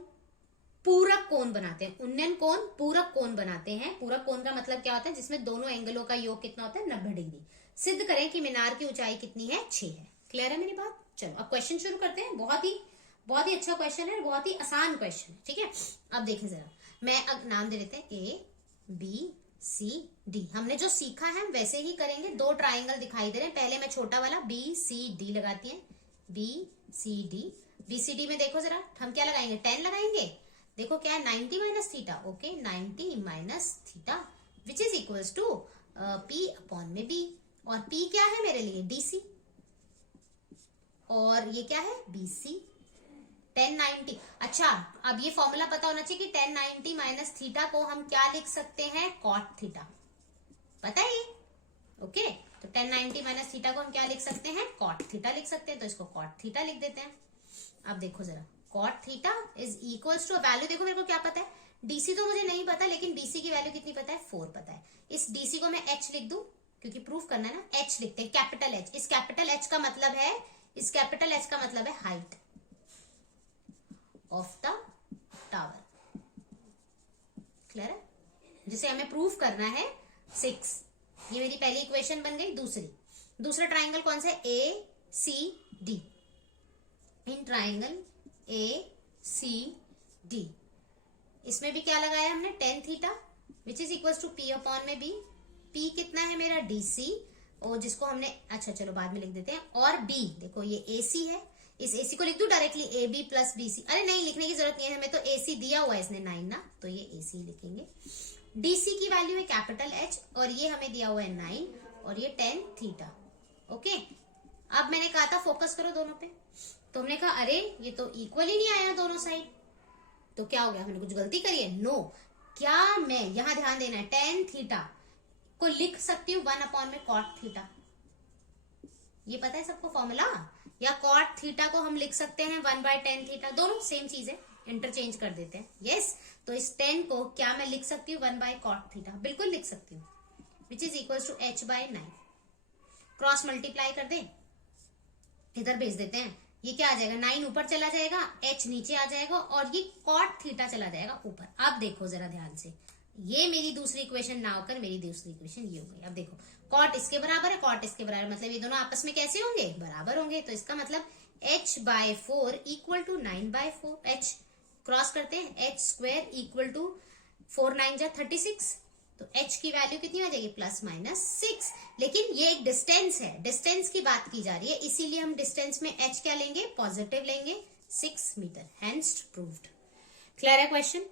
पूरक कोण बनाते हैं। उन्नयन कोण पूरक कोण बनाते हैं। पूरक कोण का मतलब क्या होता है, जिसमें दोनों एंगलों का योग कितना होता है 90 डिग्री। सिद्ध करें कि मीनार की ऊंचाई कितनी है, 6 है। क्लियर है मेरी बात? चलो अब क्वेश्चन शुरू करते हैं। बहुत ही अच्छा क्वेश्चन है, बहुत ही आसान क्वेश्चन है। ठीक है, अब देखें जरा, मैं अब नाम दे देते हैं A B C D। हमने जो सीखा है वैसे ही करेंगे। 2 ट्राइंगल दिखाई दे रहे हैं, पहले मैं छोटा वाला B C D लगाती है, B C D। B C D में देखो जरा, हम क्या लगाएंगे, 10 लगाएंगे। देखो क्या है 90 minus theta. Okay, 90 minus theta which is equals to P upon में B। और P क्या है मेरे लिए, DC, और ये क्या है BC। 1090। अच्छा, अब ये फॉर्मूला पता होना चाहिए कि 1090 माइनस थीटा को हम क्या लिख सकते हैं, कॉट थीटा। पता है ये? ओके, तो 1090 माइनस थीटा को हम क्या लिख सकते हैं, कॉट थीटा लिख सकते हैं। तो इसको कॉट थीटा लिख देते हैं। अब देखो जरा, cot theta is equals to value, देखो मेरे को क्या पता है, डीसी तो मुझे नहीं पता, लेकिन डीसी की वैल्यू कितनी पता है, 4 पता है। इस डीसी को मैं एच लिख दूं, क्योंकि प्रूफ करना है ना, एच लिखते हैं, कैपिटल एच। इस कैपिटल एच का मतलब है, इस कैपिटल एच का मतलब है height of the tower. Clear है? जिसे हमें प्रूफ करना है 6। ये मेरी पहली इक्वेशन बन गई। दूसरा ट्राइंगल कौन सा है, A C D. In triangle A C D, इसमें भी क्या लगाया हमने, 10 theta which is equal to P upon में B। P कितना है मेरा, DC, और जिसको हमने, अच्छा चलो बाद में लिख देते हैं। और B देखो ये AC है, इस AC को लिख दूं डायरेक्टली AB प्लस BC। अरे नहीं, लिखने की जरूरत नहीं है, हमें तो AC दिया हुआ है इसने 9 ना, तो ये AC लिखेंगे। DC की वैल्यू है कैपिटल H और ये हमें दिया हुआ है 9 और ये 10 थीटा। ओके, अब मैंने कहा था फोकस करो दोनों पे, तो हमने कहा अरे ये तो इक्वल ही नहीं आया दोनों साइड, तो क्या हो गया, हमने कुछ गलती करी है? नो। क्या मैं, यहां ध्यान देना है, 10 थीटा को लिख सकती हूँ 1 अपॉन में कॉट थीटा। ये पता है सबको फॉर्मूला? या कॉट थीटा को हम लिख सकते हैं 1/10 थीटा, दोनों सेम चीज है, इंटरचेंज कर देते हैं। यस, तो इस 10 को क्या मैं लिख सकती हूँ 1/कॉट थीटा, बिल्कुल लिख सकती हूँ, which is equal to H/9। Cross multiply कर दे, इधर भेज देते हैं, ये क्या आ जाएगा, 9 ऊपर चला जाएगा, h नीचे आ जाएगा और ये cot थीटा चला जाएगा ऊपर। अब देखो जरा ध्यान से, ये मेरी दूसरी इक्वेशन ना होकर मेरी दूसरी इक्वेशन ये हो गई। अब देखो कॉट इसके बराबर है, कॉट इसके बराबर, मतलब ये दोनों आपस में कैसे होंगे, बराबर होंगे। तो इसका मतलब h/4 equal to 9/4, h cross करते हैं, h स्क्वायर इक्वल टू 4 9 जा 36, तो h की वैल्यू कितनी आ जाएगी, ±6। लेकिन ये एक डिस्टेंस है, डिस्टेंस की बात की जा रही है, इसीलिए हम डिस्टेंस में h क्या लेंगे, पॉजिटिव लेंगे, 6 मीटर, हेंस प्रूव्ड। क्लियर है क्वेश्चन।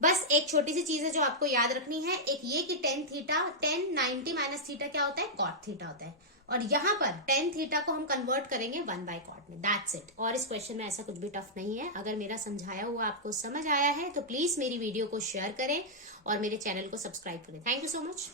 बस एक छोटी सी चीज है जो आपको याद रखनी है, एक ये कि tan theta, tan 90 minus theta क्या होता है, cot थीटा होता है, और यहाँ पर tan थीटा को हम कन्वर्ट करेंगे 1/cot में, दैट्स इट। और इस क्वेश्चन में ऐसा कुछ भी टफ नहीं है। अगर मेरा समझाया हुआ आपको समझ आया है तो प्लीज मेरी वीडियो को शेयर करें और मेरे चैनल को सब्सक्राइब करें। Thank you so much.